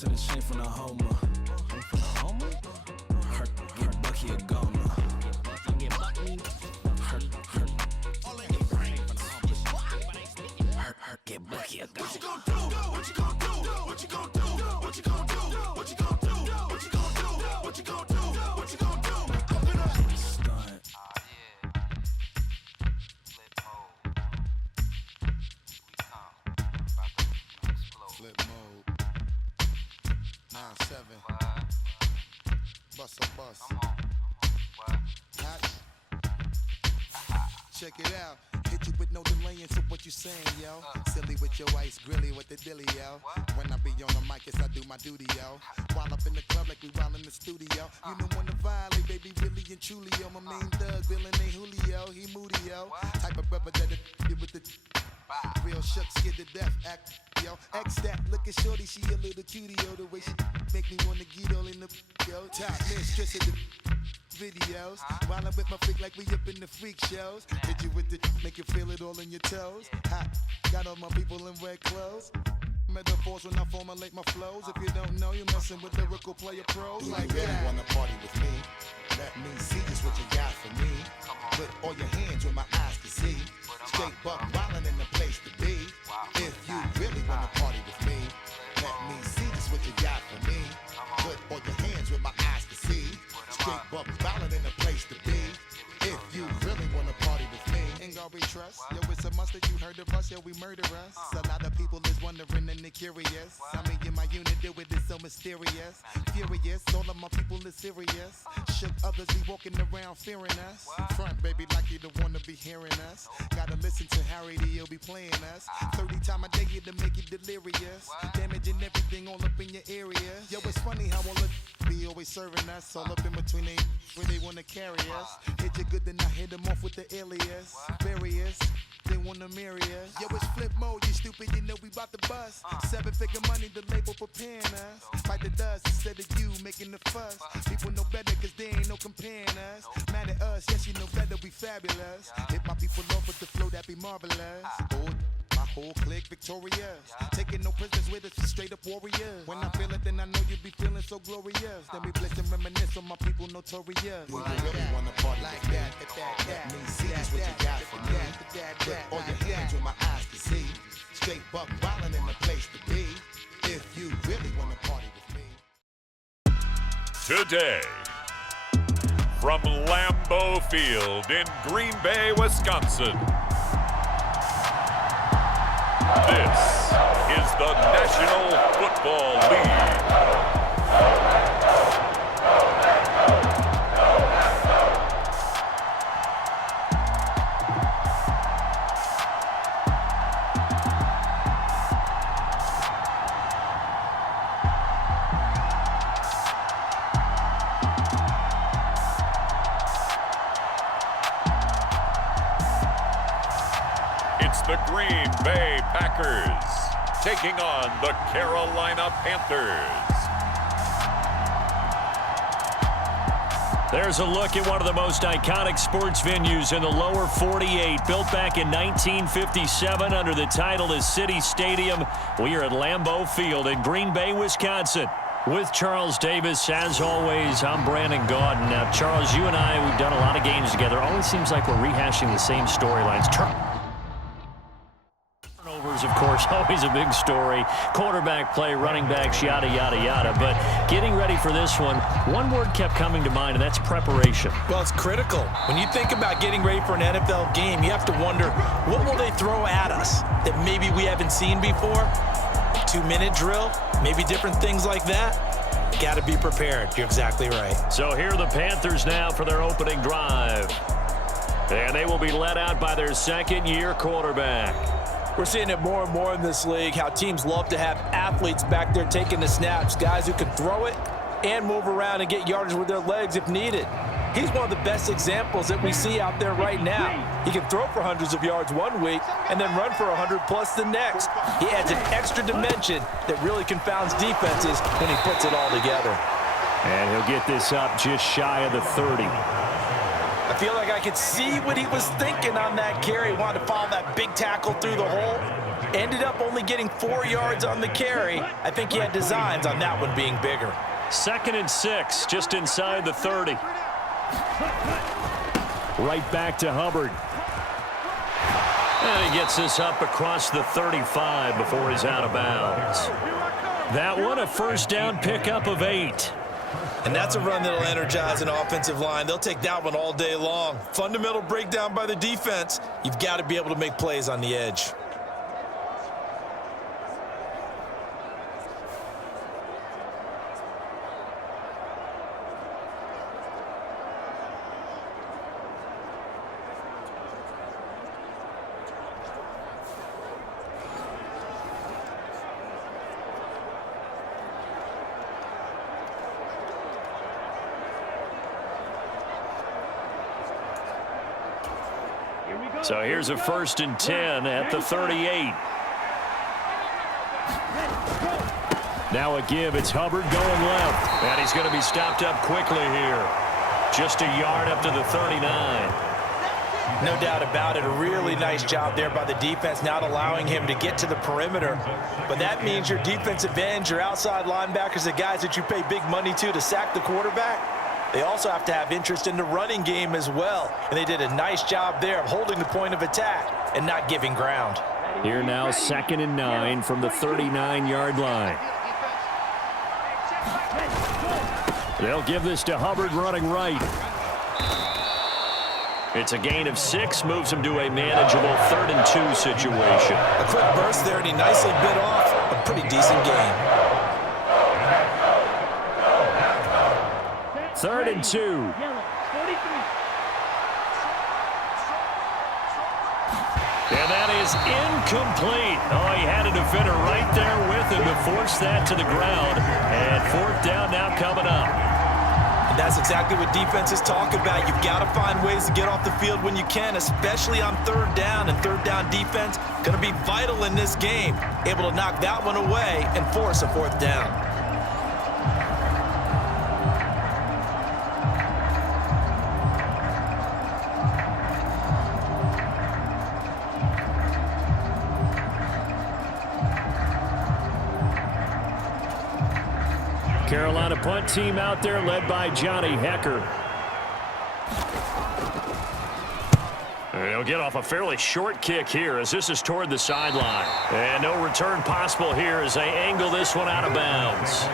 said it's shame from the homer. From the homer? Hurt Bucky a goner. Hurt. Get Bucky a goner. What you gonna do? What you gonna do? What you gonna do? What you gonna do? What you gonna do? What you gonna do? What you gonna do? What you gonna do? I'm gonna stunt. Flip mode. 9-7. Bust a bus. Hot. Check it out. Hit you with no delay into what you saying, yo. Silly with your ice, grilly with the dilly, yo. When I be on the mic, yes, I do my duty, yo. While up in the club like we while in the studio. You don't wanna violate, baby, really and truly, yo. My main thug, villain ain't Julio, he moody, yo. Type of brother that'll with the real shook, scared to death, act, yo. X that, look at shorty, she a little cutie, yo. The way she make me wanna get all in the, yo. Top mistress of the videos. While I'm with my freak like we up in the freak shows. Hit you with the, make you feel it all in your toes. Hot, got all my people in red clothes. Metaphors when I formulate my flows. If you don't know, you're messing with lyrical player pros. Do like you really wanna party with me? Let me see just what you got for me. Put all your hands where my eyes can see. Straight buck wildin' in the place to be. If you really wanna party with me, let me see just what you got for me. Put all your hands where my eyes can see. Straight buck wildin' in the place to be. If you really wanna party with me, ain't gonna be trust. Yo, it's a must that you heard of us, yo, we murder us. A lot of people is wondering and they curious. I mean, in my unit do it is so mysterious. Furious, all of my people is serious. Shook others be walking around fearing us. Front, baby, like you don't wanna be hearing us. Gotta listen to Harry, he'll be playing us. 30 times a day to make you delirious. Damaging everything all up in your area. Yo, it's funny how all of be always serving us. All up in between they where they wanna carry us. Hit you good, then I hit them off with the alias. Various, they wanna marry us. Yo, it's flip mode, you stupid, you know we bout to bust. 7-figure money, the label preparing us. Fight the dust instead of you making the fuss. People know better cause they ain't no comparing us. Mad at us, yes you know better, we fabulous. Hit my people off with the flow, that be marvelous. My whole clique victorious. Taking no prisoners with us, straight up warriors. When I feel it, then I know you be feeling so glorious. Then we bless and reminisce on my people notorious. Do you really wanna party like that? Let me see just what you got for me. Put all your hands where my eyes can see. Straight buck wildin' in the place to be. If you really wanna party with me. Today, from Lambeau Field in Green Bay, Wisconsin, this is the National Football League. It's the Green Bay Packers taking on the Carolina Panthers. There's a look at one of the most iconic sports venues in the lower 48. Built back in 1957 under the title of City Stadium. We are at Lambeau Field in Green Bay, Wisconsin. With Charles Davis, as always, I'm Brandon Gaudin. Now, Charles, you and I, we've done a lot of games together. Always seems like we're rehashing the same storylines. Turnovers, of course, always a big story. Quarterback play, running backs, yada, yada, yada. But getting ready for this one word kept coming to mind, and that's preparation. Well, it's critical. When you think about getting ready for an NFL game, you have to wonder, what will they throw at us that maybe we haven't seen before? 2-minute drill, maybe different things like that. Got to be prepared. You're exactly right. So here are the Panthers now for their opening drive. And they will be led out by their second-year quarterback. We're seeing it more and more in this league, how teams love to have athletes back there taking the snaps, guys who can throw it and move around and get yardage with their legs if needed. He's one of the best examples that we see out there right now. He can throw for hundreds of yards one week and then run for 100+ the next. He adds an extra dimension that really confounds defenses when he puts it all together. And he'll get this up just shy of the 30. I feel like I could see what he was thinking on that carry. He wanted to follow that big tackle through the hole. Ended up only getting 4 yards on the carry. I think he had designs on that one being bigger. 2nd and 6, just inside the 30. Right back to Hubbard. And he gets this up across the 35 before he's out of bounds. That one, a first down pickup of 8. And that's a run that'll energize an offensive line. They'll take that one all day long. Fundamental breakdown by the defense. You've got to be able to make plays on the edge. So here's a 1st and 10 at the 38. Now a give. It's Hubbard going left. And he's going to be stopped up quickly here. Just a yard up to the 39. No doubt about it. A really nice job there by the defense, not allowing him to get to the perimeter. But that means your defensive ends, your outside linebackers, the guys that you pay big money to sack the quarterback, they also have to have interest in the running game as well. And they did a nice job there of holding the point of attack and not giving ground. Here now 2nd and 9 from the 39-yard line. They'll give this to Hubbard running right. It's a gain of 6, moves him to a manageable 3rd and 2 situation. A quick burst there, and he nicely bit off a pretty decent gain. 3rd and 2. And that is incomplete. Oh, he had a defender right there with him to force that to the ground. And 4th down now coming up. And that's exactly what defenses talk about. You've got to find ways to get off the field when you can, especially on 3rd down. And 3rd down defense going to be vital in this game. Able to knock that one away and force a 4th down. Carolina punt team out there led by Johnny Hecker. They'll get off a fairly short kick here as this is toward the sideline. And no return possible here as they angle this one out of bounds.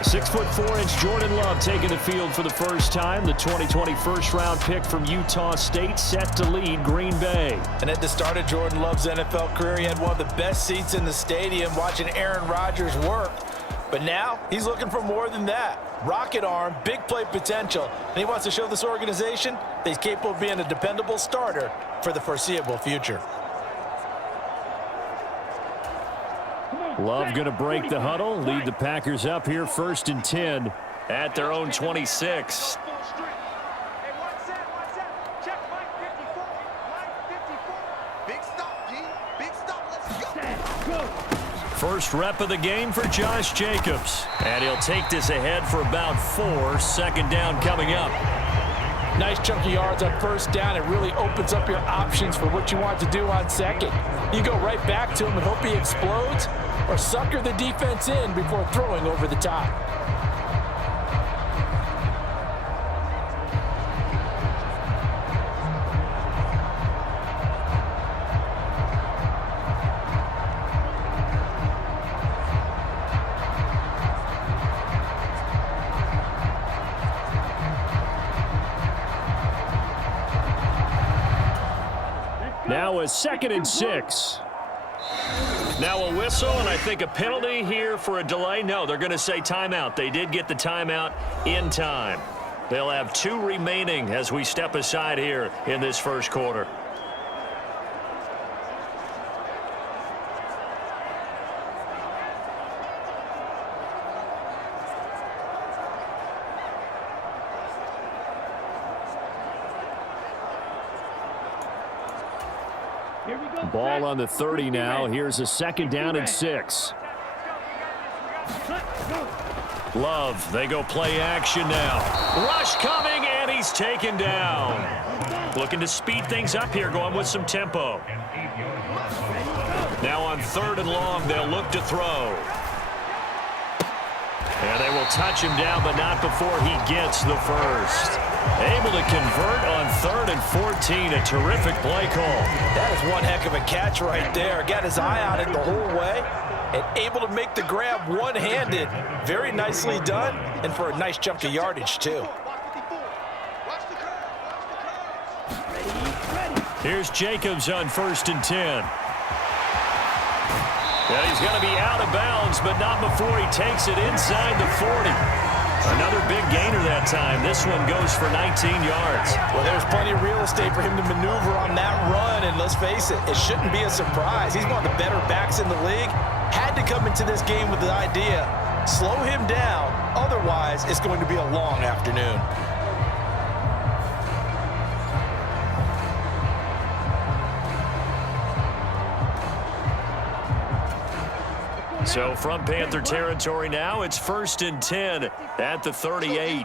6'4" Jordan Love taking the field for the first time. The 2020 first-round pick from Utah State set to lead Green Bay. And at the start of Jordan Love's NFL career, he had one of the best seats in the stadium watching Aaron Rodgers work. But now he's looking for more than that. Rocket arm, big play potential, and he wants to show this organization that he's capable of being a dependable starter for the foreseeable future. Love going to break the huddle, lead the Packers up here 1st and 10 at their own 26. First rep of the game for Josh Jacobs. And he'll take this ahead for about 4. 2nd down coming up. Nice chunky yards on 1st down. It really opens up your options for what you want to do on 2nd. You go right back to him and hope he explodes, or sucker the defense in before throwing over the top. Now a 2nd and 6. Now a whistle, and I think a penalty here for a delay. No, they're going to say timeout. They did get the timeout in time. They'll have 2 remaining as we step aside here in this first quarter. Ball on the 30 now. Here's a 2nd down and 6. Love, they go play action now. Rush coming, and he's taken down. Looking to speed things up here, going with some tempo. Now on 3rd and long, they'll look to throw. And they will touch him down, but not before he gets the first. Able to convert on 3rd and 14. A terrific play call. That is one heck of a catch right there. Got his eye on it the whole way and able to make the grab one-handed. Very nicely done, and for a nice chunk of yardage, too. Here's Jacobs on 1st and 10. And he's going to be out of bounds, but not before he takes it inside the 40. Another big gainer that time. This one goes for 19 yards. Well, there's plenty of real estate for him to maneuver on that run, and let's face it, it shouldn't be a surprise. He's one of the better backs in the league. Had to come into this game with the idea, slow him down, otherwise it's going to be a long afternoon. So from Panther territory now, it's 1st and 10 at the 38.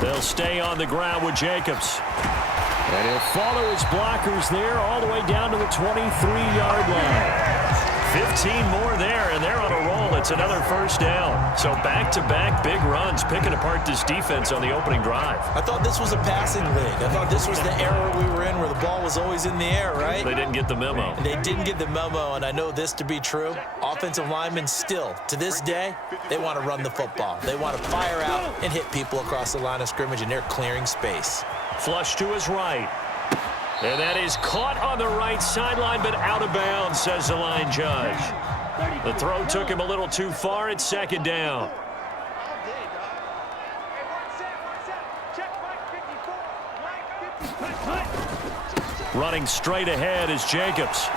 They'll stay on the ground with Jacobs. And he'll follow his blockers there all the way down to the 23-yard line. 15 more there, and they're on a roll. It's another 1st down. So back-to-back big runs, picking apart this defense on the opening drive. I thought this was a passing league. I thought this was the era we were in where the ball was always in the air, right? They didn't get the memo. They didn't get the memo, and I know this to be true. Offensive linemen still, to this day, they want to run the football. They want to fire out and hit people across the line of scrimmage, and they're clearing space. Flush to his right. And that is caught on the right sideline, but out of bounds, says the line judge. The throw took him a little too far. It's 2nd down. Running straight ahead is Jacobs.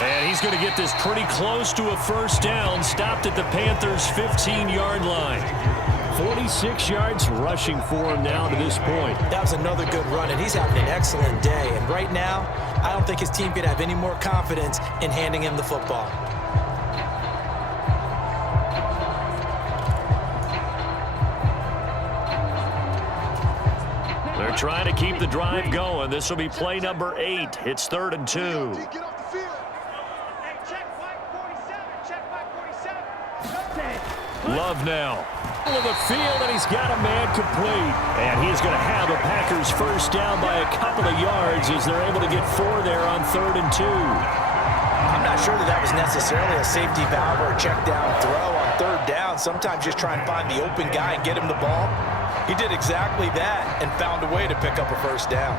And he's going to get this pretty close to a 1st down. Stopped at the Panthers' 15-yard line. 46 yards rushing for him now to this point. That was another good run, and he's having an excellent day. And right now, I don't think his team could have any more confidence in handing him the football. They're trying to keep the drive going. This will be play number 8. It's 3rd and 2. Love now. Of the field, and he's got a man complete. And he's going to have a Packers 1st down by a couple of yards as they're able to get 4 there on 3rd and 2. I'm not sure that was necessarily a safety valve or a check down throw on 3rd down. Sometimes just try and find the open guy and get him the ball. He did exactly that and found a way to pick up a 1st down.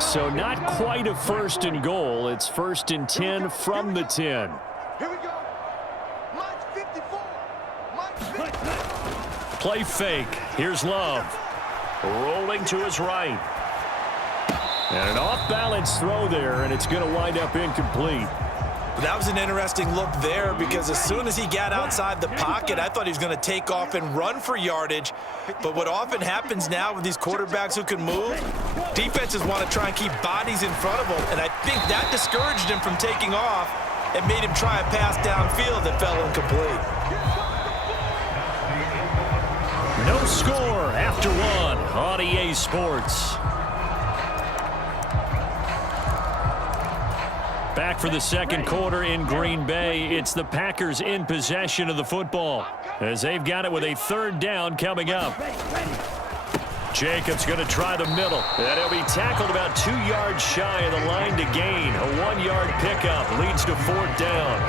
So not quite a 1st and goal. It's 1st and 10 from the 10. Here we go. Mine's 54. Mine's 50. Play fake. Here's Love. Rolling to his right. And an off-balance throw there, and it's going to wind up incomplete. That was an interesting look there because as soon as he got outside the pocket, I thought he was going to take off and run for yardage. But what often happens now with these quarterbacks who can move, defenses want to try and keep bodies in front of them. And I think that discouraged him from taking off and made him try a pass downfield that fell incomplete. No score after 1 on EA Sports. Back for the 2nd quarter in Green Bay. It's the Packers in possession of the football as they've got it with a 3rd down coming up. Jacobs going to try the middle. And he'll be tackled about 2 yards shy of the line to gain. A 1-yard pickup leads to 4th down.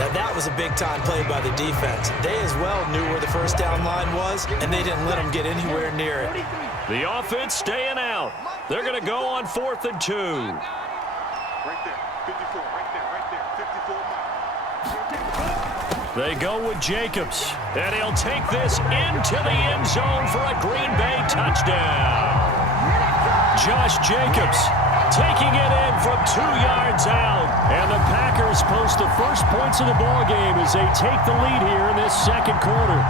Now that was a big-time play by the defense. They as well knew where the 1st down line was, and they didn't let them get anywhere near it. The offense staying out. They're going to go on 4th and 2. Right there. 54. Right there. 54. They go with Jacobs, and he'll take this into the end zone for a Green Bay touchdown. Josh Jacobs taking it in from 2 yards out, and the Packers post the first points of the ball game as they take the lead here in this 2nd quarter.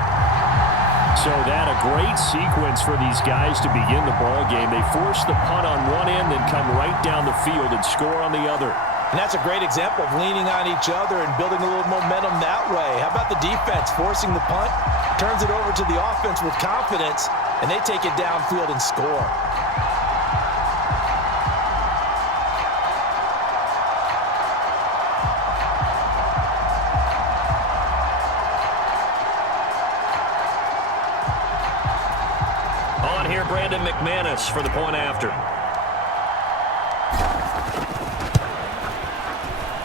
So that a great sequence for these guys to begin the ball game. They force the punt on one end, then come right down the field and score on the other. And that's a great example of leaning on each other and building a little momentum that way. How about the defense forcing the punt, turns it over to the offense with confidence, and they take it downfield and score. On here, Brandon McManus for the point after.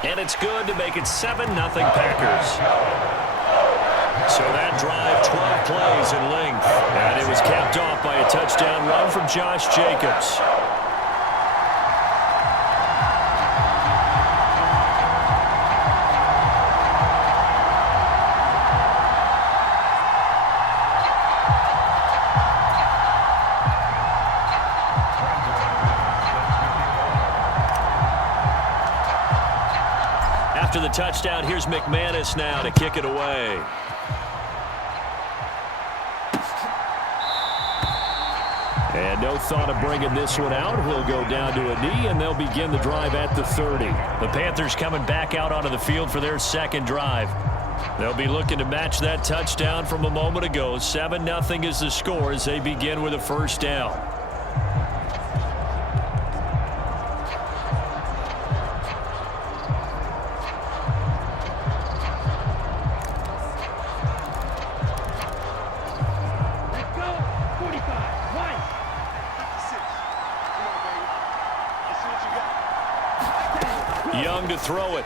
And it's good to make it 7-0 Packers. So that drive, 12 plays in length. And it was capped off by a touchdown run from Josh Jacobs. After the touchdown, here's McManus now to kick it away. And no thought of bringing this one out. He'll go down to a knee, and they'll begin the drive at the 30. The Panthers coming back out onto the field for their second drive. They'll be looking to match that touchdown from a moment ago. 7-0 is the score as they begin with a first down. Young to throw it.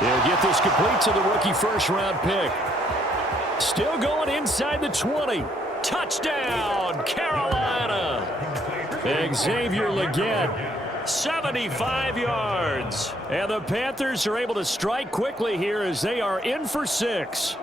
He'll get this complete to the rookie first-round pick. Still going inside the 20. Touchdown, Carolina. Xavier Legette, 75 yards. And the Panthers are able to strike quickly here as they are in for 6.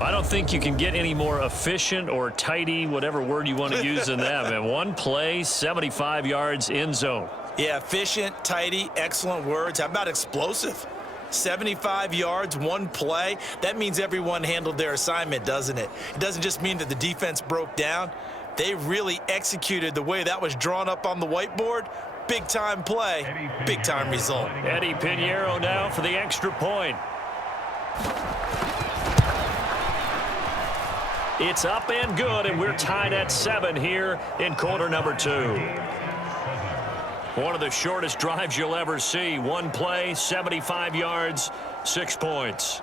I don't think you can get any more efficient or tidy, whatever word you want to use than that. And one play, 75 yards in zone. Yeah, efficient, tidy, excellent words. How about explosive? 75 yards, one play. That means everyone handled their assignment, doesn't it? It doesn't just mean that the defense broke down. They really executed the way that was drawn up on the whiteboard. Big-time play, big-time result. Eddie Pinheiro now for the extra point. It's up and good, and we're tied at 7 here in quarter number 2. One of the shortest drives you'll ever see. One play, 75 yards, 6 points.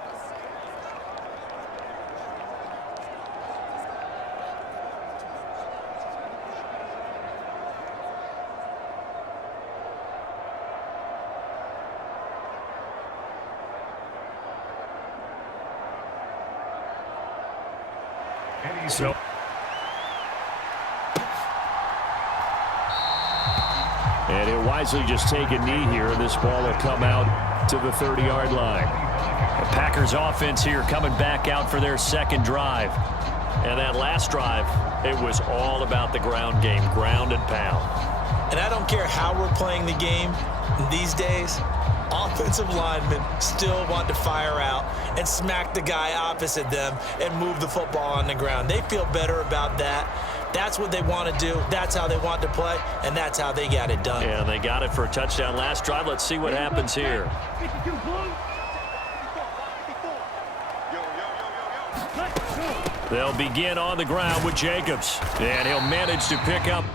So and he'll wisely just take a knee here, and this ball will come out to the 30-yard line. The Packers offense here coming back out for their second drive. And that last drive, it was all about the ground game, ground and pound. And I don't care how we're playing the game these days, offensive linemen still want to fire out and smack the guy opposite them and move the football on the ground. They feel better about that. That's what they want to do. That's how they want to play, and that's how they got it done. Yeah, they got it for a touchdown last drive. Let's see what happens here. They'll begin on the ground with Jacobs, and he'll manage to pick up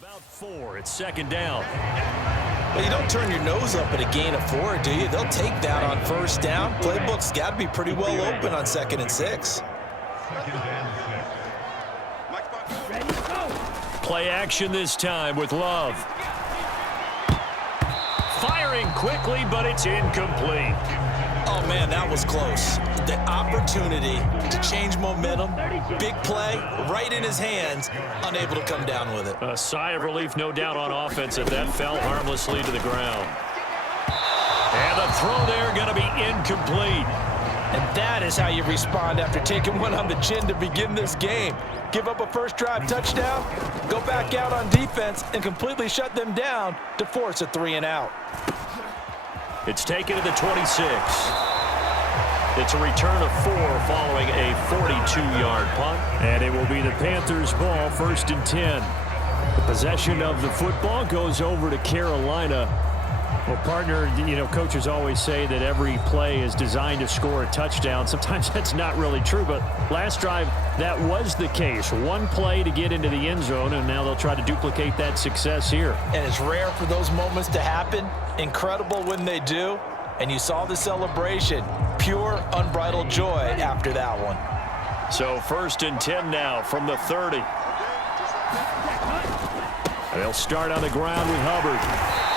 about 4. It's second down. Well, you don't turn your nose up at a gain of 4, do you? They'll take that on first down. Playbook's got to be pretty well open on 2nd and 6. Play action this time with Love. Firing quickly, but it's incomplete. Oh, man, that was close. The opportunity to change momentum, big play, right in his hands, unable to come down with it. A sigh of relief, no doubt, on offense if that fell harmlessly to the ground. And the throw there going to be incomplete. And that is how you respond after taking one on the chin to begin this game. Give up a first drive touchdown, go back out on defense, and completely shut them down to force a 3-and-out. It's taken to the 26. It's a return of 4 following a 42-yard punt. And it will be the Panthers' ball, 1st and 10. The possession of the football goes over to Carolina. Well, partner, you know, coaches always say that every play is designed to score a touchdown. Sometimes that's not really true, but last drive, that was the case. One play to get into the end zone, and now they'll try to duplicate that success here. And it's rare for those moments to happen. Incredible when they do. And you saw the celebration. Pure, unbridled joy after that one. So 1st and 10 now from the 30. They'll start on the ground with Hubbard.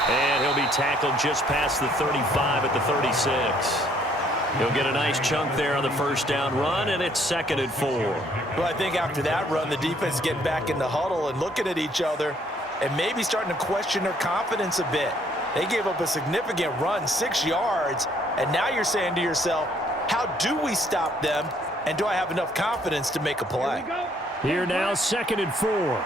And he'll be tackled just past the 35 at the 36. He'll get a nice chunk there on the 1st down run, and it's 2nd and 4. Well, I think after that run, the defense is getting back in the huddle and looking at each other and maybe starting to question their confidence a bit. They gave up a significant run, 6 yards, and now you're saying to yourself, how do we stop them, and do I have enough confidence to make a play? Here now, 2nd and 4.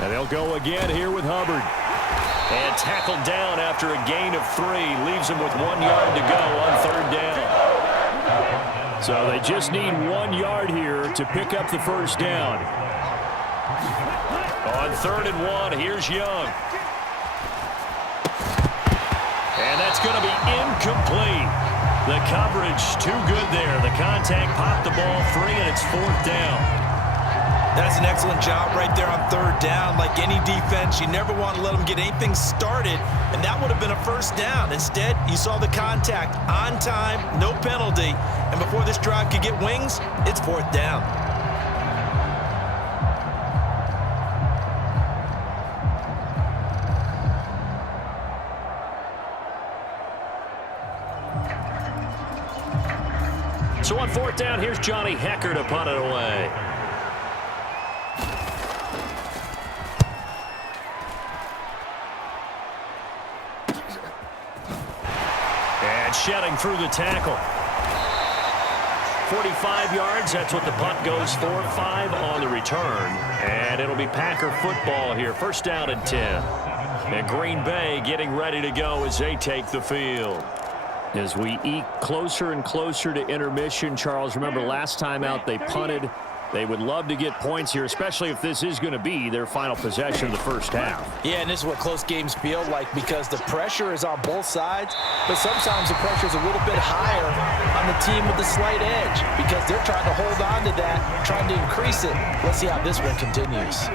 And they'll go again here with Hubbard. And tackled down after a gain of 3. Leaves him with 1 yard to go on 3rd down. So they just need 1 yard here to pick up the 1st down. On 3rd and 1, here's Young. And that's going to be incomplete. The coverage too good there. The contact popped the ball free, and it's 4th down. That's an excellent job right there on 3rd down. Like any defense, you never want to let them get anything started, and that would have been a 1st down. Instead, you saw the contact on time, no penalty, and before this drive could get wings, it's 4th down. So on 4th down, here's Johnny Hecker to punt it away. And shedding through the tackle. 45 yards, that's what the punt goes for. 5 on the return. And it'll be Packer football here. 1st down and 10. And Green Bay getting ready to go as they take the field. As we eke closer and closer to intermission, Charles, remember last time out they punted. They would love to get points here, especially if this is going to be their final possession of the 1st half. Yeah, and this is what close games feel like because the pressure is on both sides, but sometimes the pressure is a little bit higher on the team with the slight edge because they're trying to hold on to that, trying to increase it. Let's see how this one continues.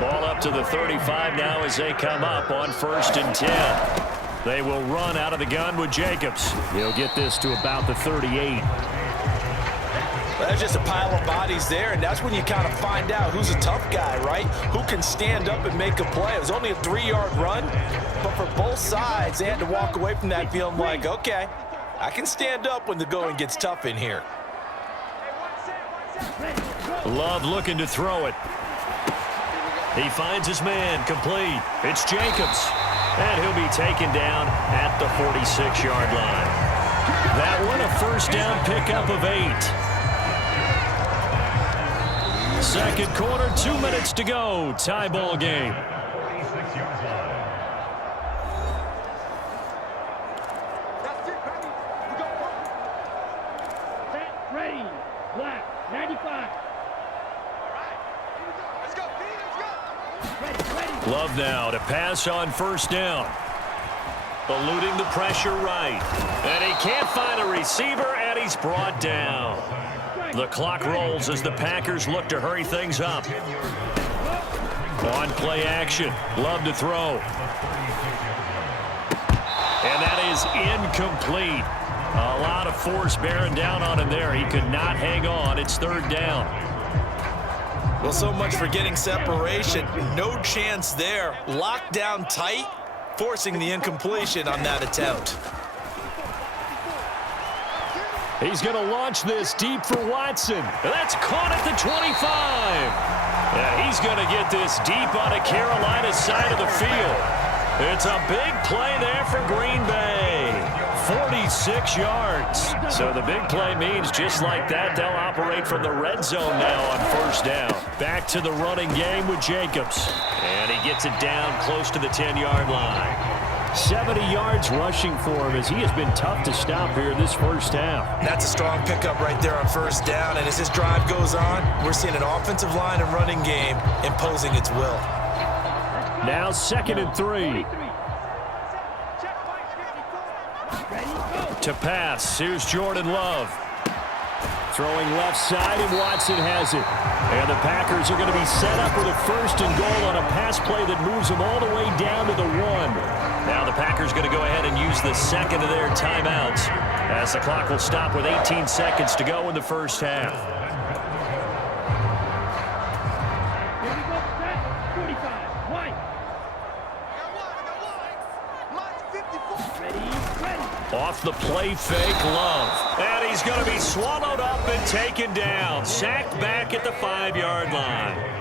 Ball up to the 35 now as they come up on 1st and 10. They will run out of the gun with Jacobs. He'll get this to about the 38. Well, there's just a pile of bodies there, and that's when you kind of find out who's a tough guy, right? Who can stand up and make a play. It was only a 3-yard run, but for both sides, they had to walk away from that feeling like, okay, I can stand up when the going gets tough in here. Love looking to throw it. He finds his man, complete. It's Jacobs. And he'll be taken down at the 46-yard line. That one a 1st down pickup of 8. 2nd quarter, 2 minutes to go. Tie ball game. Set, ready, black, 95. Love now to pass on 1st down. Eluding the pressure right. And he can't find a receiver, and he's brought down. The clock rolls as the Packers look to hurry things up. On play action. Love to throw. And that is incomplete. A lot of force bearing down on him there. He could not hang on. It's 3rd down. Well, so much for getting separation. No chance there. Locked down tight, forcing the incompletion on that attempt. He's going to launch this deep for Watson. That's caught at the 25. Yeah, he's going to get this deep on a Carolina side of the field. It's a big play there for Green Bay. 46 yards. So the big play means just like that, they'll operate from the red zone now on first down. Back to the running game with Jacobs. And he gets it down close to the 10-yard line. 70 yards rushing for him as he has been tough to stop here this first half. That's a strong pickup right there on first down. And as this drive goes on, we're seeing an offensive line and running game imposing its will. Now 2nd and 3. To pass, here's Jordan Love. Throwing left side, and Watson has it. And the Packers are going to be set up with a 1st and goal on a pass play that moves them all the way down to the 1. Now the Packers going to go ahead and use the second of their timeouts as the clock will stop with 18 seconds to go in the first half. Here we go, set, 45, White. Ready. Off the play fake, Love. And he's going to be swallowed up and taken down. Sacked back at the 5-yard line.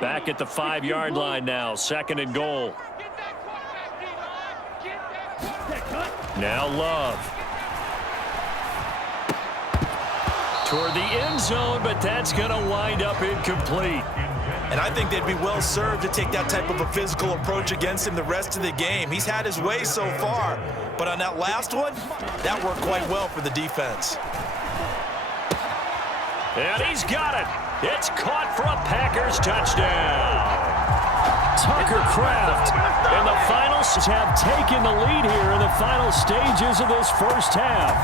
Back at the 5-yard line now. 2nd and goal. Now Love. Toward the end zone, but that's going to wind up incomplete. And I think they'd be well served to take that type of a physical approach against him the rest of the game. He's had his way so far, but on that last one, that worked quite well for the defense. And he's got it. It's caught for a Packers touchdown. Tucker Kraft and the finals have taken the lead here in the final stages of this first half.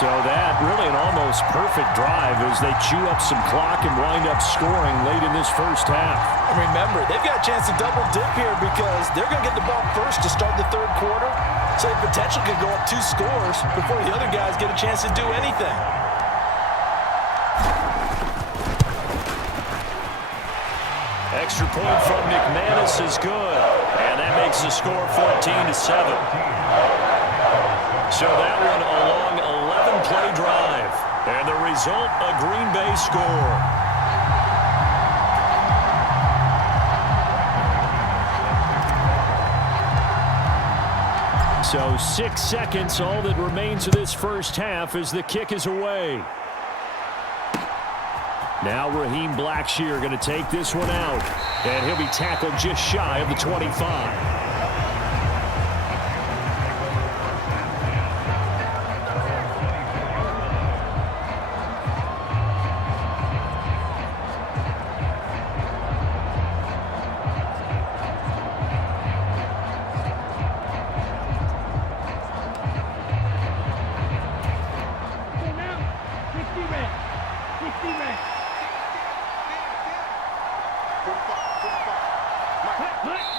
So that really an almost perfect drive as they chew up some clock and wind up scoring late in this first half. And remember, they've got a chance to double dip here because they're going to get the ball first to start the 3rd quarter. So they potentially could go up 2 scores before the other guys get a chance to do anything. Extra point from McManus is good. And that makes the score 14-7. So that one a long 11-play drive. And the result, a Green Bay score. So 6 seconds, all that remains of this first half as the kick is away. Now Raheem Blackshear going to take this one out. And he'll be tackled just shy of the 25.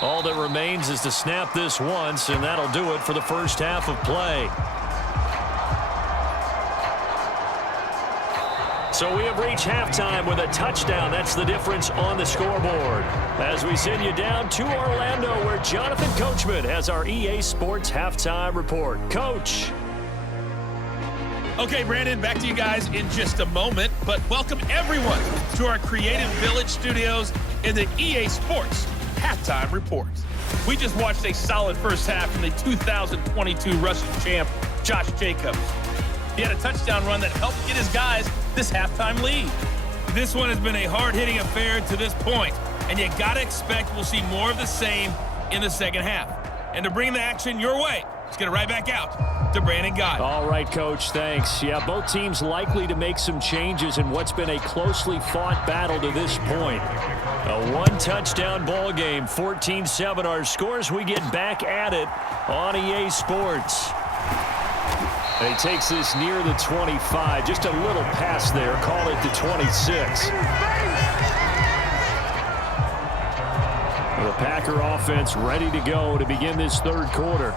All that remains is to snap this once, and that'll do it for the first half of play. So we have reached halftime with a touchdown. That's the difference on the scoreboard. As we send you down to Orlando, where Jonathan Coachman has our EA Sports Halftime Report. Coach. Okay, Brandon, back to you guys in just a moment, but welcome everyone to our Creative Village studios in the EA Sports Halftime Report. We just watched a solid first half from the 2022 rushing champ, Josh Jacobs. He had a touchdown run that helped get his guys this halftime lead. This one has been a hard-hitting affair to this point, and you gotta expect we'll see more of the same in the second half. And to bring the action your way, let's get it right back out to Brandon Gott. All right, Coach, thanks. Yeah, both teams likely to make some changes in what's been a closely fought battle to this point. A one-touchdown ball game, 14-7 our scores. We get back at it on EA Sports. And he takes this near the 25. Just a little pass there. Call it the 26. The Packer offense ready to go to begin this 3rd quarter.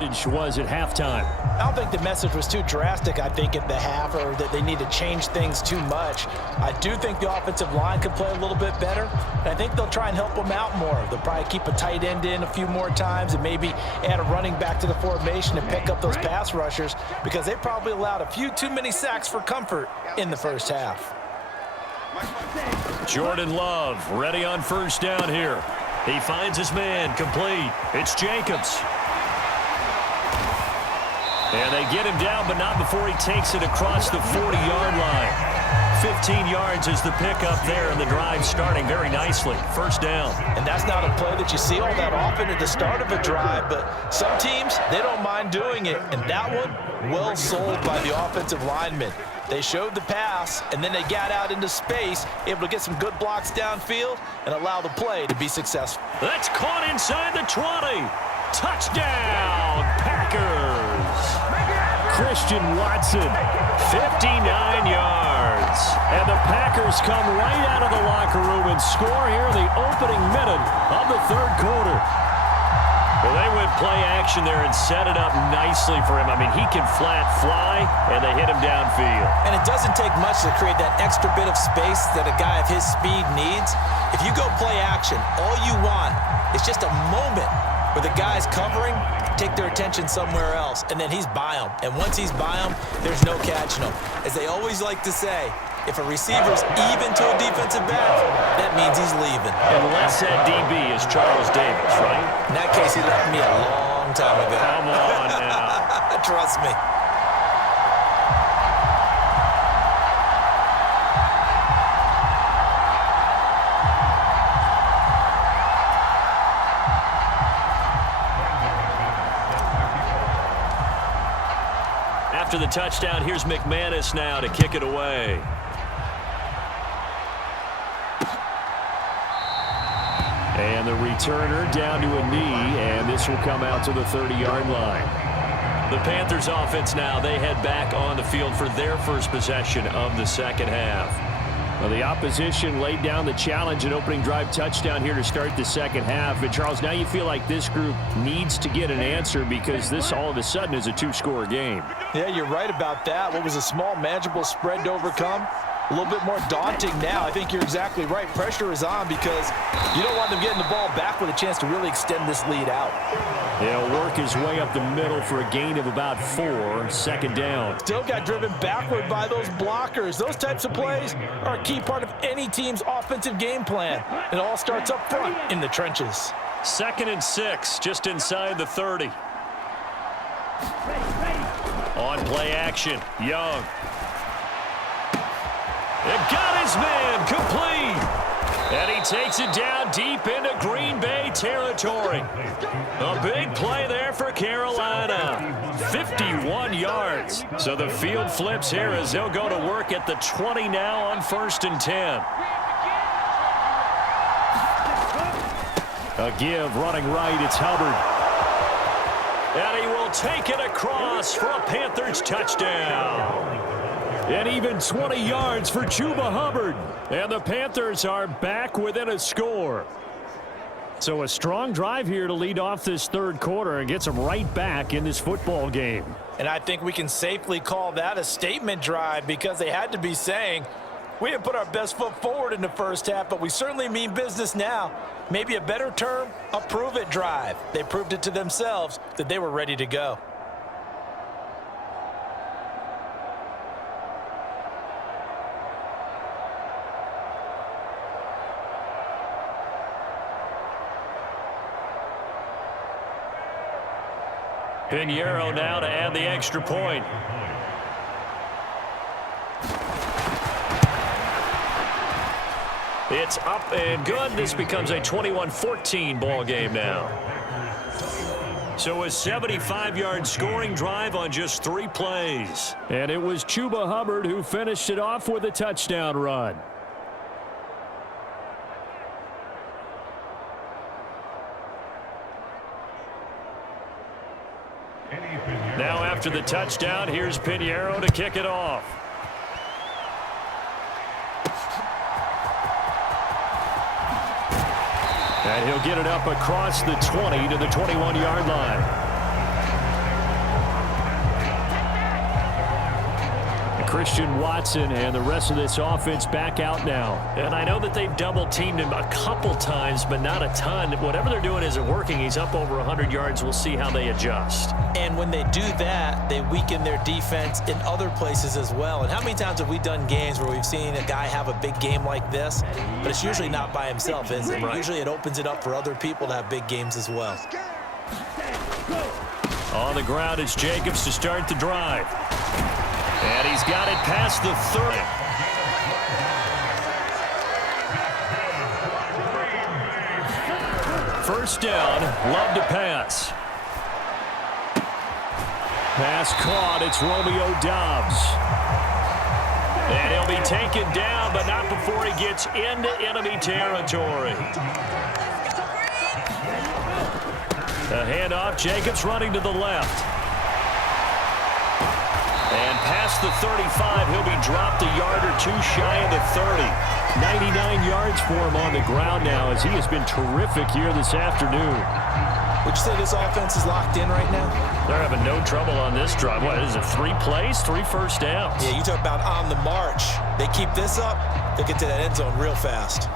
It was at halftime. I don't think the message was too drastic, I think, at the half, or that they need to change things too much. I do think the offensive line could play a little bit better, and I think they'll try and help them out more. They'll probably keep a tight end in a few more times and maybe add a running back to the formation and pick up those pass rushers, because they probably allowed a few too many sacks for comfort in the first half. Jordan Love ready on first down here. He finds his man, complete. It's Jacobs. And they get him down, but not before he takes it across the 40-yard line. 15 yards is the pickup there, and the drive starting very nicely. First down. And that's not a play that you see all that often at the start of a drive, but some teams, they don't mind doing it. And that one, well sold by the offensive lineman. They showed the pass, and then they got out into space, able to get some good blocks downfield and allow the play to be successful. That's caught inside the 20. Touchdown, Packers. Christian Watson, 59 yards. And the Packers come right out of the locker room and score here in the opening minute of the third quarter. Well, they went play action there and set it up nicely for him. I mean, he can flat fly, and they hit him downfield. And it doesn't take much to create that extra bit of space that a guy of his speed needs. If you go play action, all you want is just a moment where the guy's covering, take their attention somewhere else, and then he's by him. And once he's by him, there's no catching him. As they always like to say, if a receiver's even to a defensive back, that means he's leaving. Unless that DB is Charles Davis, right? In that case, he left me a long time ago. Come on now. Trust me. After the touchdown, here's McManus now to kick it away. And the returner down to a knee, and this will come out to the 30-yard line. The Panthers offense now, they head back on the field for their first possession of the second half. Well, the opposition laid down the challenge, an opening drive touchdown here to start the second half. And, Charles, now you feel like this group needs to get an answer because this all of a sudden is a two-score game. Yeah, you're right about that. What was a small, manageable spread to overcome? A little bit more daunting now. I think you're exactly right. Pressure is on because you don't want them getting the ball back with a chance to really extend this lead out. He'll work his way up the middle for a gain of about 4, second down. Still got driven backward by those blockers. Those types of plays are a key part of any team's offensive game plan. It all starts up front in the trenches. 2nd and 6, just inside the 30. On play action, Young. It got his man complete. And he takes it down deep into Green Bay territory. A big play there for Carolina. 51 yards. So the field flips here as they'll go to work at the 20 now on 1st and 10. A give running right, it's Hubbard. And he will take it across for a Panthers touchdown. And even 20 yards for Chuba Hubbard. And the Panthers are back within a score. So a strong drive here to lead off this third quarter and gets them right back in this football game. And I think we can safely call that a statement drive because they had to be saying, we didn't put our best foot forward in the first half, but we certainly mean business now. Maybe a better term, a prove-it drive. They proved it to themselves that they were ready to go. Pinheiro now to add the extra point. It's up and good. This becomes a 21-14 ball game now. So a 75-yard scoring drive on just 3 plays. And it was Chuba Hubbard who finished it off with a touchdown run. Now after the touchdown, here's Pinheiro to kick it off. And he'll get it up across the 20 to the 21-yard line. Christian Watson and the rest of this offense back out now. And I know that they've double-teamed him a couple times, but not a ton. Whatever they're doing isn't working. He's up over 100 yards. We'll see how they adjust. And when they do that, they weaken their defense in other places as well. And how many times have we done games where we've seen a guy have a big game like this, but it's usually not by himself, is it? Right. Usually it opens it up for other people to have big games as well. On the ground, it's Jacobs to start the drive. And he's got it past the 30. First down, Love to pass. Pass caught, it's Romeo Doubs. And he'll be taken down, but not before he gets into enemy territory. The handoff, Jacobs running to the left. And past the 35, he'll be dropped a yard or two shy of the 30. 99 yards for him on the ground now as he has been terrific here this afternoon. Would you say this offense is locked in right now? They're having no trouble on this drive. What is it, 3 plays, 3 first downs? Yeah, you talk about on the march. They keep this up, they'll get to that end zone real fast.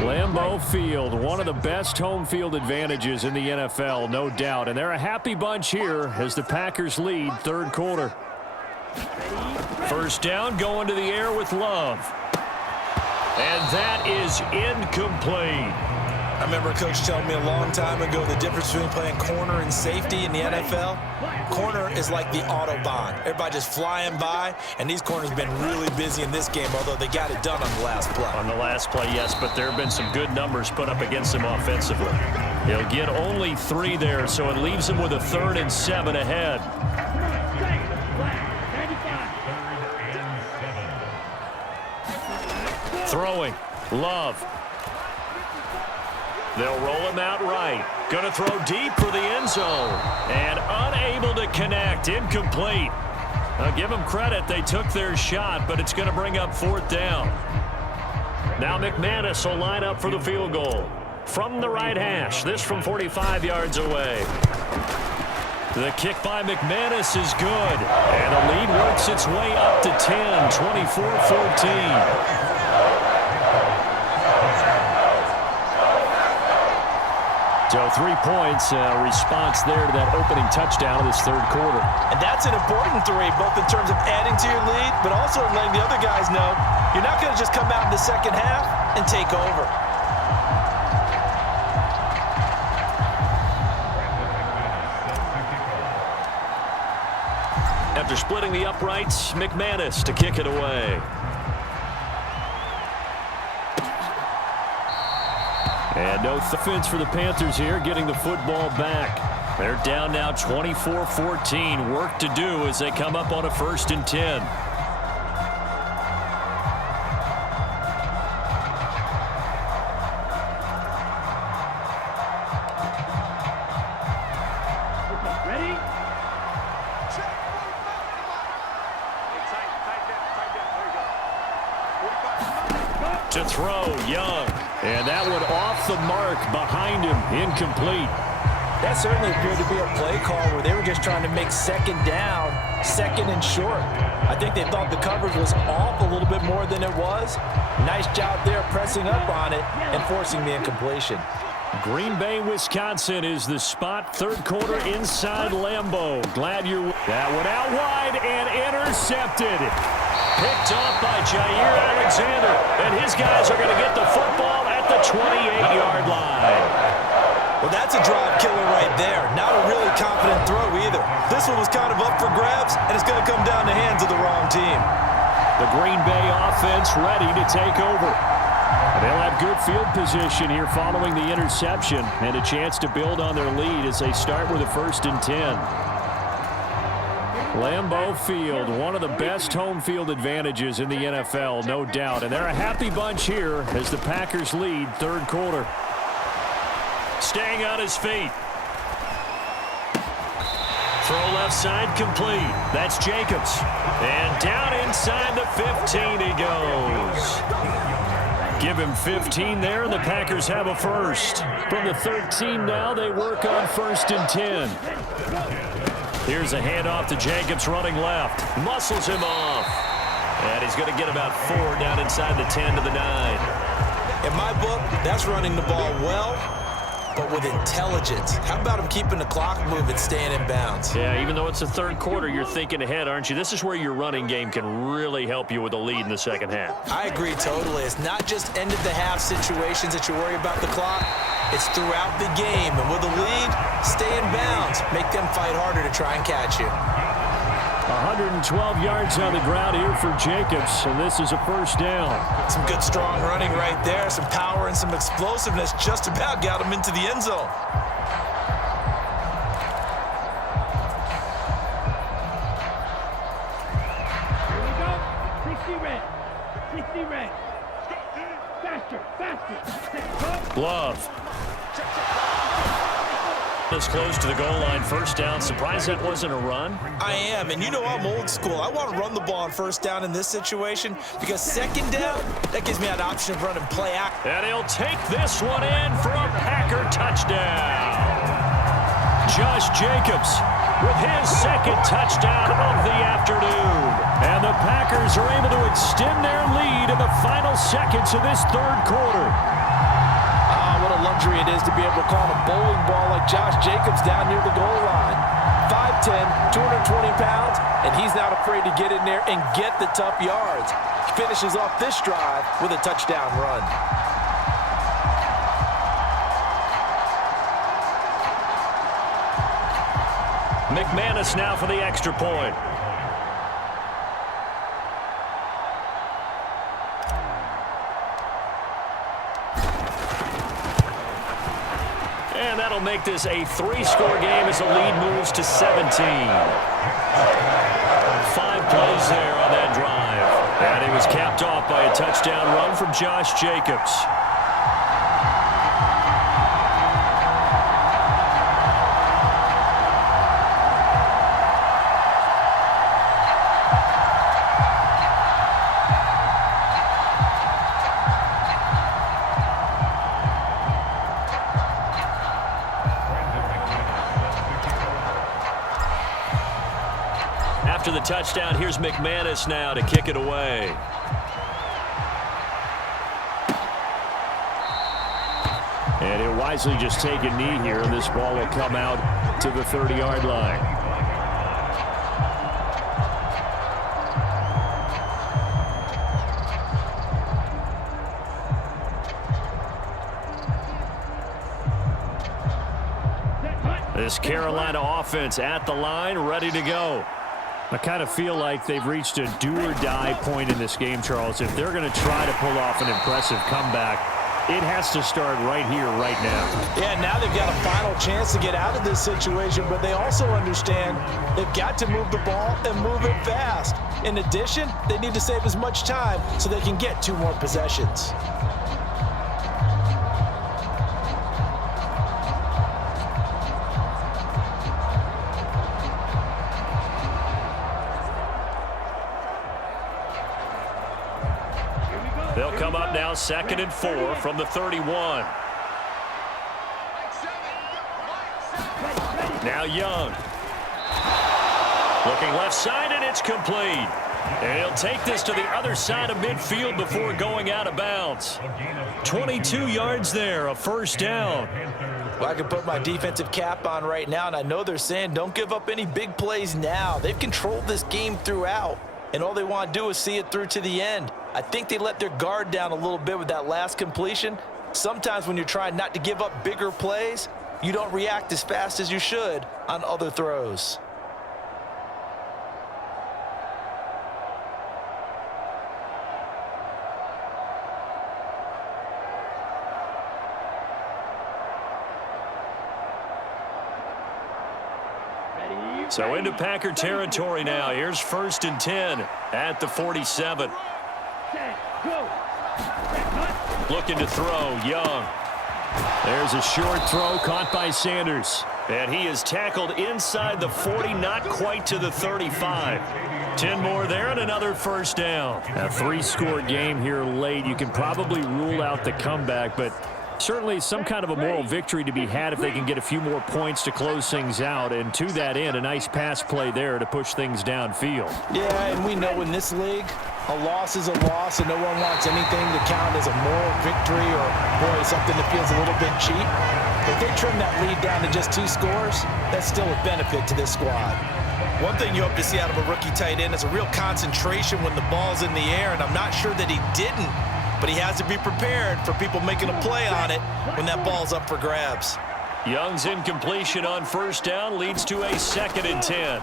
Lambeau Field, one of the best home field advantages in the NFL, no doubt. And they're a happy bunch here as the Packers lead third quarter. First down, going to the air with Love. And that is incomplete. I remember a coach telling me a long time ago the difference between playing corner and safety in the NFL. Corner is like the Autobahn. Everybody just flying by, and these corners have been really busy in this game, although they got it done on the last play. On the last play, yes, but there have been some good numbers put up against them offensively. He'll get only 3 there, so it leaves him with a 3rd and 7 ahead. Throwing, Love. They'll roll him out right. Going to throw deep for the end zone. And unable to connect. Incomplete. I'll give them credit. They took their shot, but it's going to bring up 4th down. Now McManus will line up for the field goal. From the right hash. This from 45 yards away. The kick by McManus is good. And the lead works its way up to 10, 24-14. So 3 points, response there to that opening touchdown of this third quarter. And that's an important 3, both in terms of adding to your lead, but also letting the other guys know you're not going to just come out in the second half and take over. After splitting the uprights, McManus to kick it away. And no offense for the Panthers here, getting the football back. They're down now 24-14. Work to do as they come up on a 1st and 10. Ready? To throw, Young. And that one off the mark behind him, incomplete. That certainly appeared to be a play call where they were just trying to make 2nd down, 2nd and short. I think they thought the coverage was off a little bit more than it was. Nice job there pressing up on it and forcing the incompletion. Green Bay, Wisconsin is the spot. Third quarter inside Lambeau. Glad you're... That one out wide and intercepted. Picked off by Jair Alexander. And his guys are going to get the football at the 28-yard line. Well, that's a drive killer right there. Not a really confident throw either. This one was kind of up for grabs, and it's going to come down the hands of the wrong team. The Green Bay offense ready to take over. And they'll have good field position here following the interception and a chance to build on their lead as they start with a 1st and 10. Lambeau Field, one of the best home field advantages in the NFL, no doubt. And they're a happy bunch here as the Packers lead third quarter. Staying on his feet. Throw left side complete. That's Jacobs. And down inside the 15 he goes. Give him 15 there, and the Packers have a first. From the 13 now, they work on 1st and 10. Here's a handoff to Jacobs running left. Muscles him off. And he's going to get about 4 down inside the 10 to the 9. In my book, that's running the ball well, but with intelligence. How about him keeping the clock moving, staying in bounds? Yeah, even though it's the third quarter, you're thinking ahead, aren't you? This is where your running game can really help you with a lead in the second half. I agree totally. It's not just end-of-the-half situations that you worry about the clock. It's throughout the game. And with a lead, stay in bounds. Make them fight harder to try and catch you. 112 yards on the ground here for Jacobs, and this is a first down. Some good, strong running right there. Some power and some explosiveness just about got him into the end zone. Here we go. 60 red. 60 red. Faster, faster. Glove. This close to the goal line, first down. Surprised that wasn't a run? I am, and you know I'm old school. I want to run the ball on first down in this situation because second down, that gives me an option of running play act. And he'll take this one in for a Packer touchdown. Josh Jacobs with his second touchdown of the afternoon. And the Packers are able to extend their lead in the final seconds of this third quarter. What a luxury it is to be able to call a bowling ball like Josh Jacobs down near the goal line. 5'10", 220 pounds, and he's not afraid to get in there and get the tough yards. He finishes off this drive with a touchdown run. McManus now for the extra point. And that'll make this a 3-score game as the lead moves to 17. 5 plays there on that drive. And he was capped off by a touchdown run from Josh Jacobs. After the touchdown, here's McManus now to kick it away. And he'll wisely just take a knee here, and this ball will come out to the 30-yard line. This Carolina offense at the line, ready to go. I kind of feel like they've reached a do-or-die point in this game, Charles. If they're going to try to pull off an impressive comeback, it has to start right here, right now. Yeah, now they've got a final chance to get out of this situation, but they also understand they've got to move the ball and move it fast. In addition, they need to save as much time so they can get 2 more possessions. They'll come up now 2nd and 4 from the 31. Now Young. Looking left side, and it's complete. And he'll take this to the other side of midfield before going out of bounds. 22 yards there, a first down. Well, I can put my defensive cap on right now, and I know they're saying don't give up any big plays now. They've controlled this game throughout, and all they want to do is see it through to the end. I think they let their guard down a little bit with that last completion. Sometimes when you're trying not to give up bigger plays, you don't react as fast as you should on other throws. So into Packer territory now. Here's 1st and 10 at the 47. Looking to throw, Young. There's a short throw caught by Sanders. And he is tackled inside the 40, not quite to the 35. 10 more there and another first down. A 3-score game here late. You can probably rule out the comeback, but certainly some kind of a moral victory to be had if they can get a few more points to close things out. And to that end, a nice pass play there to push things downfield. Yeah, and we know in this league, a loss is a loss, and no one wants anything to count as a moral victory or, boy, something that feels a little bit cheap. If they trim that lead down to just 2 scores, that's still a benefit to this squad. One thing you hope to see out of a rookie tight end is a real concentration when the ball's in the air, and I'm not sure that he didn't, but he has to be prepared for people making a play on it when that ball's up for grabs. Young's incompletion on first down leads to a 2nd and 10.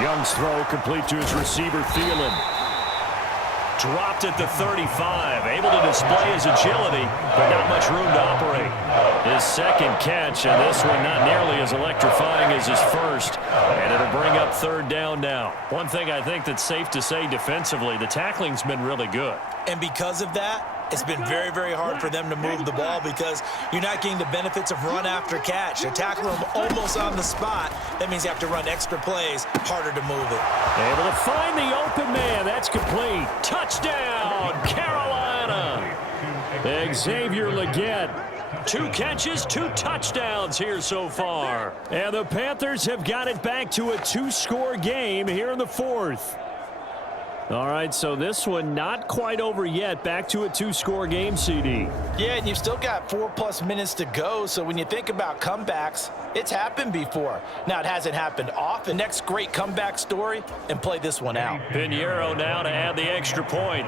Young's throw complete to his receiver, Thielen. Dropped at the 35, able to display his agility, but not much room to operate. His 2nd catch, and this one not nearly as electrifying as his first, and it'll bring up 3rd down now. One thing I think that's safe to say defensively, the tackling's been really good. And because of that, it's been very, very hard for them to move the ball because you're not getting the benefits of run after catch. They're tackling them almost on the spot. That means you have to run extra plays, harder to move it. Able to find the open man. That's complete. Touchdown, Carolina. Xavier Legette. 2 catches, 2 touchdowns here so far. And the Panthers have got it back to a 2-score game here in the 4th. All right, so this one not quite over yet. Back to a 2-score game, CD. Yeah, and you've still got 4+ minutes to go, so when you think about comebacks, it's happened before. Now, it hasn't happened often. Next great comeback story, and play this one out. Pinheiro now to add the extra point.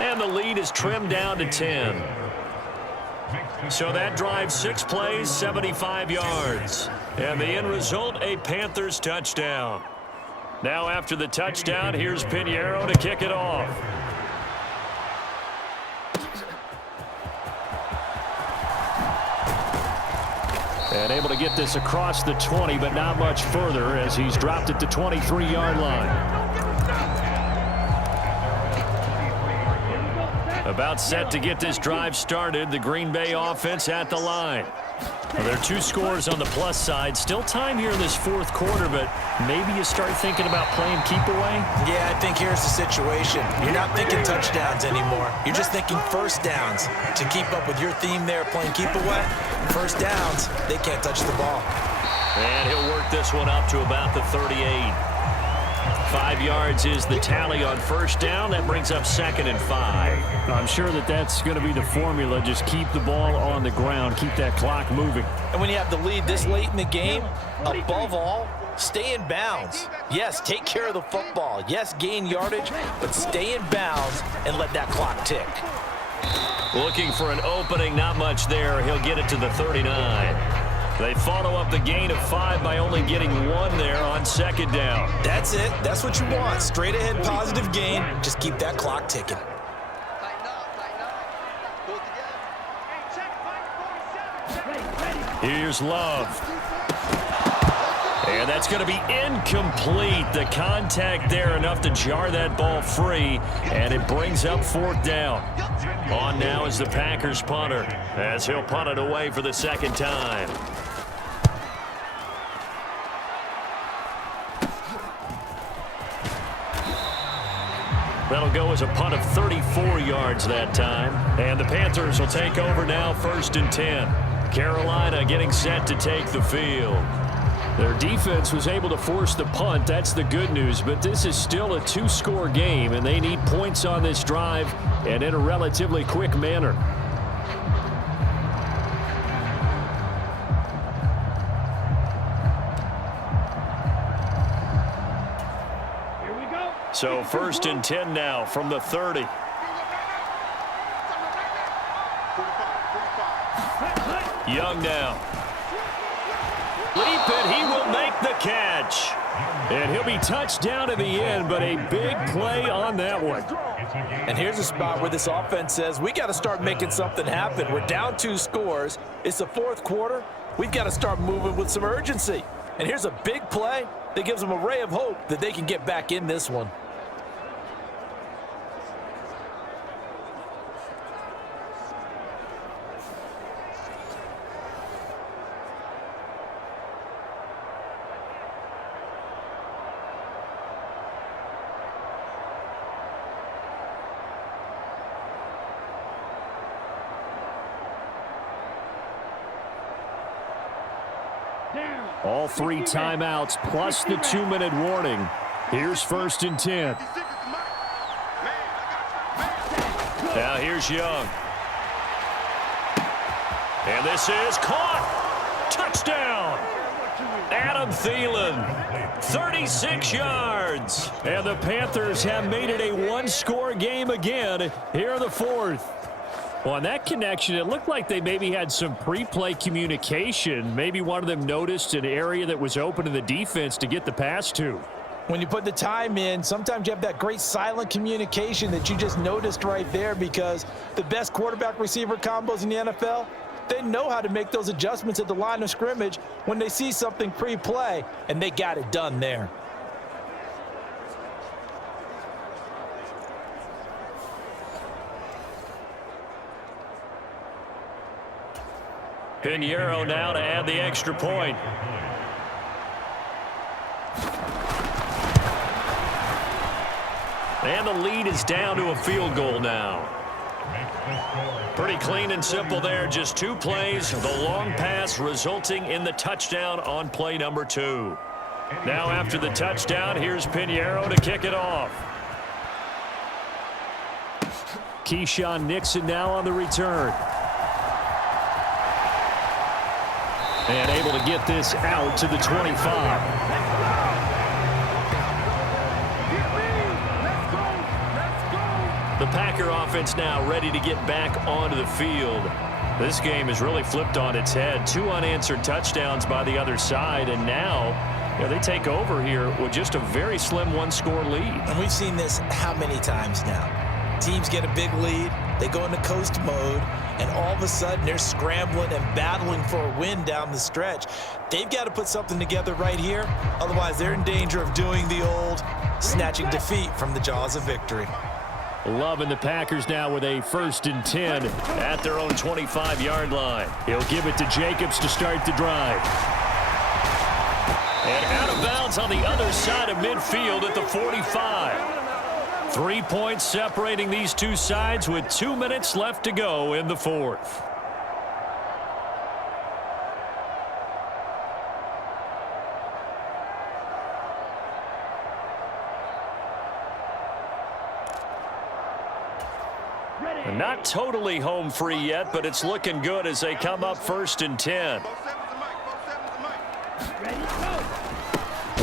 And the lead is trimmed down to 10. So that drives 6 plays, 75 yards. And the end result, a Panthers touchdown. Now after the touchdown, here's Pinheiro to kick it off. And able to get this across the 20, but not much further as he's dropped it to 23-yard line. About set to get this drive started. The Green Bay offense at the line. Well, there are 2 scores on the plus side. Still time here in this 4th quarter, but maybe you start thinking about playing keep away? Yeah, I think here's the situation. You're not thinking touchdowns anymore. You're just thinking first downs. To keep up with your theme there, playing keep away, first downs, they can't touch the ball. And he'll work this one up to about the 38. 5 yards is the tally on first down. That brings up 2nd and 5. I'm sure that that's going to be the formula. Just keep the ball on the ground. Keep that clock moving. And when you have the lead this late in the game, above all, stay in bounds. Yes, take care of the football. Yes, gain yardage, but stay in bounds and let that clock tick. Looking for an opening, not much there. He'll get it to the 39. They follow up the gain of 5 by only getting 1 there on 2nd down. That's it. That's what you want. Straight ahead positive gain. Just keep that clock ticking. Here's Love. And that's going to be incomplete. The contact there enough to jar that ball free, and it brings up 4th down. On now is the Packers punter, as he'll punt it away for the 2nd time. That'll go as a punt of 34 yards that time. And the Panthers will take over now, 1st and 10. Carolina getting set to take the field. Their defense was able to force the punt. That's the good news. But this is still a 2-score game, and they need points on this drive and in a relatively quick manner. So 1st and 10 now from the 30. Young now. Leap it, he will make the catch. And he'll be touched down in the end, but a big play on that one. And here's a spot where this offense says, we got to start making something happen. We're down 2 scores. It's the 4th quarter. We've got to start moving with some urgency. And here's a big play that gives them a ray of hope that they can get back in this one. All 3 timeouts plus the 2-minute warning. Here's 1st and 10. Now here's Young. And this is caught. Touchdown. Adam Thielen, 36 yards. And the Panthers have made it a one-score game again here in the 4th. Well, on that connection, it looked like they maybe had some pre-play communication. Maybe one of them noticed an area that was open in the defense to get the pass to. When you put the time in, sometimes you have that great silent communication that you just noticed right there, because the best quarterback-receiver combos in the NFL, they know how to make those adjustments at the line of scrimmage when they see something pre-play, and they got it done there. Pinheiro now to add the extra point. And the lead is down to a field goal now. Pretty clean and simple there. Just 2 plays. The long pass resulting in the touchdown on play number 2. Now after the touchdown, here's Pinheiro to kick it off. Keyshawn Nixon now on the return. And able to get this out to the 25. The Packer offense now ready to get back onto the field. This game has really flipped on its head. 2 unanswered touchdowns by the other side, and now they take over here with just a very slim 1-score lead. And we've seen this how many times now? Teams get a big lead, they go into coast mode, and all of a sudden they're scrambling and battling for a win down the stretch. They've got to put something together right here, otherwise they're in danger of doing the old snatching defeat from the jaws of victory. Loving the Packers now with a 1st and 10 at their own 25-yard line. He'll give it to Jacobs to start the drive. And out of bounds on the other side of midfield at the 45. 3 points separating these two sides with 2 minutes left to go in the 4th. Not totally home free yet, but it's looking good as they come up 1st and 10.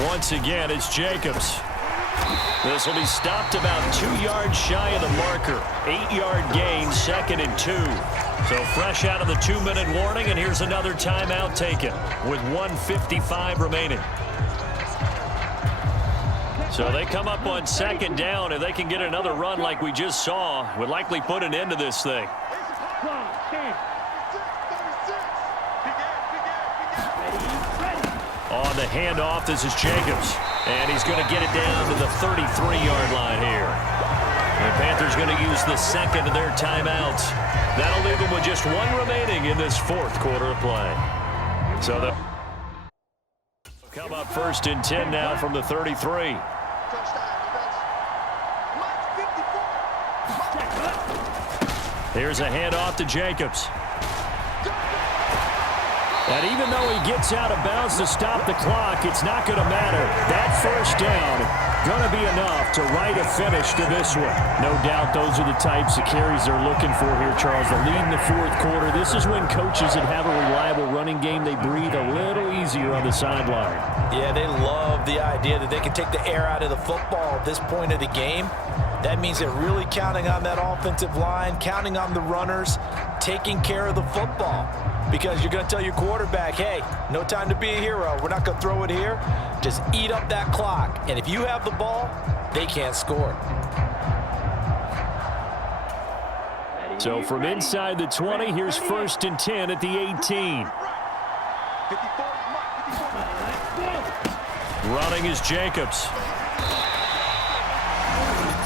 Once again, it's Jacobs. This will be stopped about 2 yards shy of the marker. 8-yard gain, 2nd and 2. So fresh out of the 2-minute warning, and here's another timeout taken with 1:55 remaining. So they come up on 2nd down. If they can get another run like we just saw, would likely put an end to this thing. On the handoff, this is Jacobs. And he's going to get it down to the 33-yard line here. The Panthers going to use the 2nd of their timeouts. That'll leave them with just 1 remaining in this 4th quarter of play. So they'll come up 1st and 10 now from the 33. Here's a handoff to Jacobs. And even though he gets out of bounds to stop the clock, it's not going to matter. That 1st down going to be enough to write a finish to this one. No doubt those are the types of carries they're looking for here, Charles. The lead in the 4th quarter. This is when coaches that have a reliable running game, they breathe a little easier on the sideline. Yeah, they love the idea that they can take the air out of the football at this point of the game. That means they're really counting on that offensive line, counting on the runners, taking care of the football. Because you're going to tell your quarterback, hey, no time to be a hero. We're not going to throw it here. Just eat up that clock. And if you have the ball, they can't score. So from inside the 20, here's 1st and 10 at the 18. Running is Jacobs.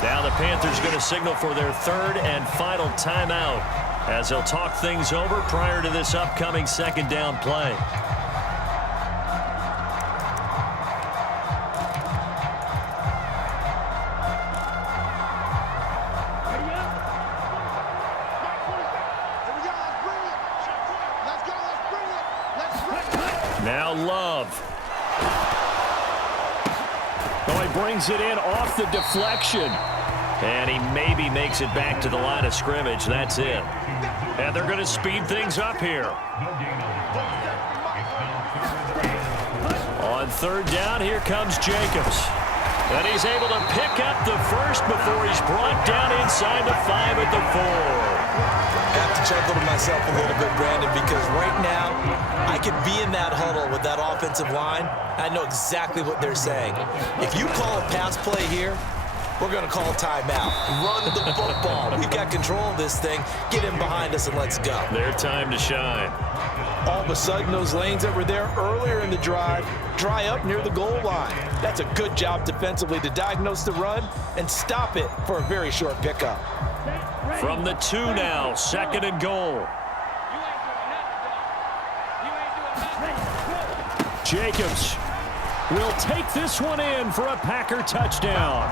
Now the Panthers going to signal for their 3rd and final timeout as they'll talk things over prior to this upcoming 2nd down play. Now Love. Oh, he brings it in off the deflection. And he maybe makes it back to the line of scrimmage. That's it. And they're going to speed things up here. On third down, here comes Jacobs. And he's able to pick up the first before he's brought down inside the 5 at the 4. I have to chuckle to myself a little bit, Brandon, because right now I could be in that huddle with that offensive line. I know exactly what they're saying. If you call a pass play here, we're going to call a timeout. Run the football. We've got control of this thing. Get in behind us and let's go. Their time to shine. All of a sudden, those lanes that were there earlier in the drive dry up near the goal line. That's a good job defensively to diagnose the run and stop it for a very short pickup. From the 2 now, 2nd and goal. Jacobs will take this one in for a Packer touchdown.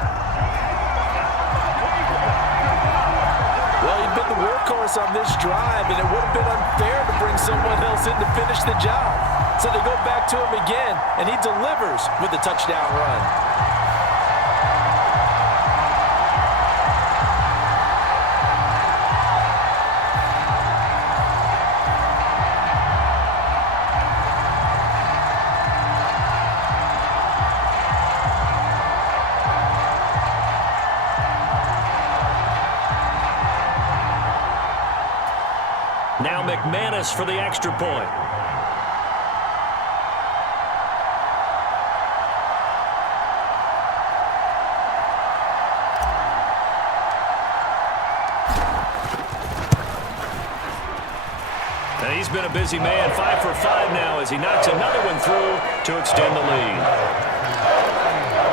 Well, he'd been the workhorse on this drive, and it would have been unfair to bring someone else in to finish the job. So they go back to him again, and he delivers with a touchdown run. Now McManus for the extra point. And he's been a busy man, 5 for 5 now as he knocks another one through to extend the lead.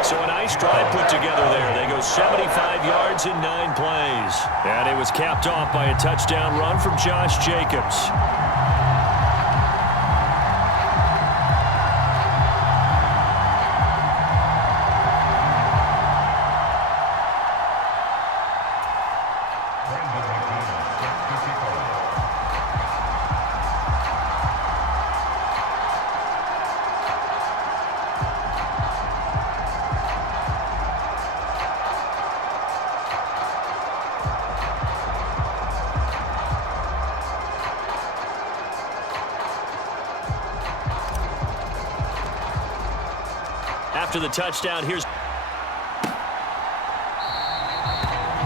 So a nice drive put together there. They go 75 yards in 9 plays. And it was capped off by a touchdown run from Josh Jacobs. After the touchdown, here's...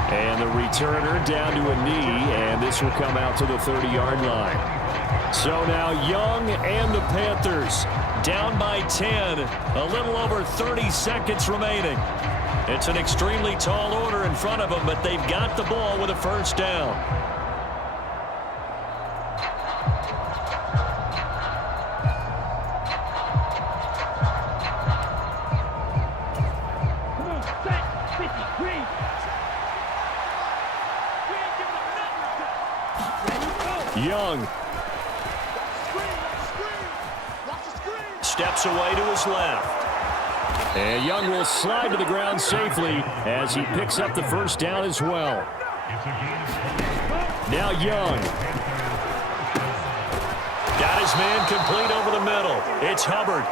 And the returner down to a knee, and this will come out to the 30-yard line. So now Young and the Panthers down by 10, a little over 30 seconds remaining. It's an extremely tall order in front of them, but they've got the ball with a first down. Young steps away to his left. And Young will slide to the ground safely as he picks up the first down as well. Now Young. Got his man complete over the middle. It's Hubbard.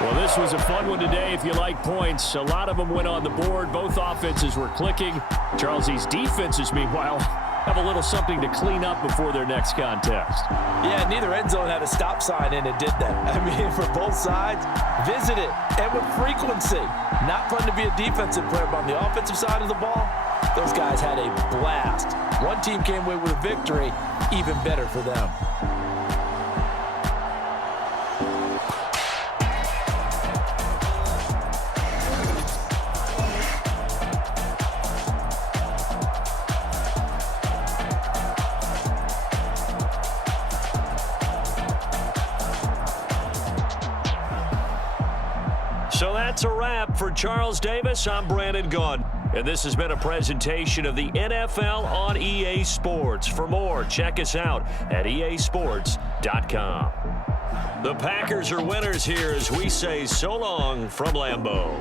Well, this was a fun one today if you like points. A lot of them went on the board. Both offenses were clicking. Charles, these defenses, meanwhile, have a little something to clean up before their next contest. Yeah, neither end zone had a stop sign in it, did that. I mean, for both sides, visit it, and with frequency. Not fun to be a defensive player, but on the offensive side of the ball, those guys had a blast. One team came away with a victory, even better for them. So that's a wrap for Charles Davis. I'm Brandon Gunn. And this has been a presentation of the NFL on EA Sports. For more, check us out at easports.com. The Packers are winners here as we say so long from Lambeau.